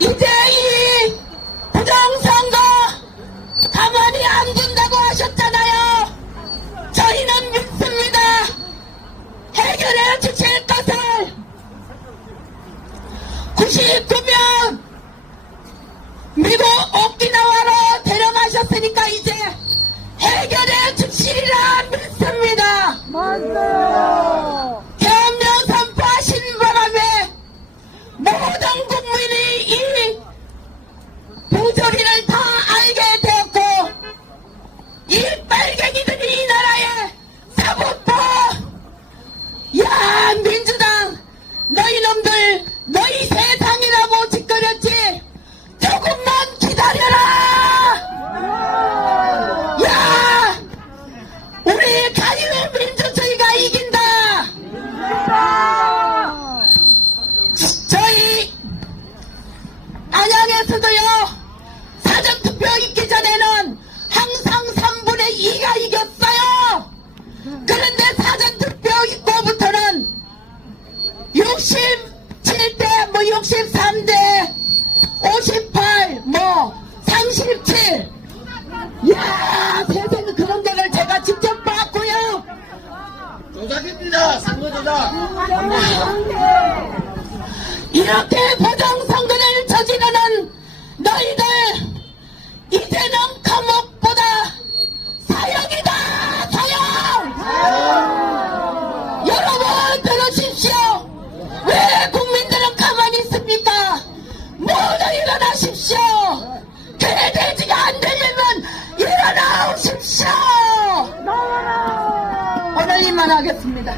이제 이 부정선거 가만히 안 둔다고 하셨잖아요. 저희는 믿습니다. 해결해 주실 것을. 99명 미국 오키나와로 데려가셨으니까 이제 해결해 주시리라 믿습니다. 맞아요. 계엄령 선포하신 바람에 모든 국민이 이 부조리를 다 알게 되었고, 이 빨갱이들이 이 나라의 사법부, 야 민주당 너희 놈들 너희 세상이라고 짓거렸지. 조금만 기다려라. 야 우리 자유민주주의가 이긴다. 저희 안양에서도요, 사전투표 있기 전에는 항상 3분의 2가 이겼어요. 그런데 사전투표 있고부터는 67대 63대 58 37. 야 세상에 그런 데를 제가 직접 봤고요. 조작입니다. 선거 조작. 이렇게 부정선거를 저지르는 너희들 이제는 감옥보다 사형이다. 사형. 여러분 들으십시오. 왜 국민들은 가만히 있습니까? 모두 일어나십시오. 개돼지가 안 되려면 일어나오십시오. 오늘 이만 하겠습니다.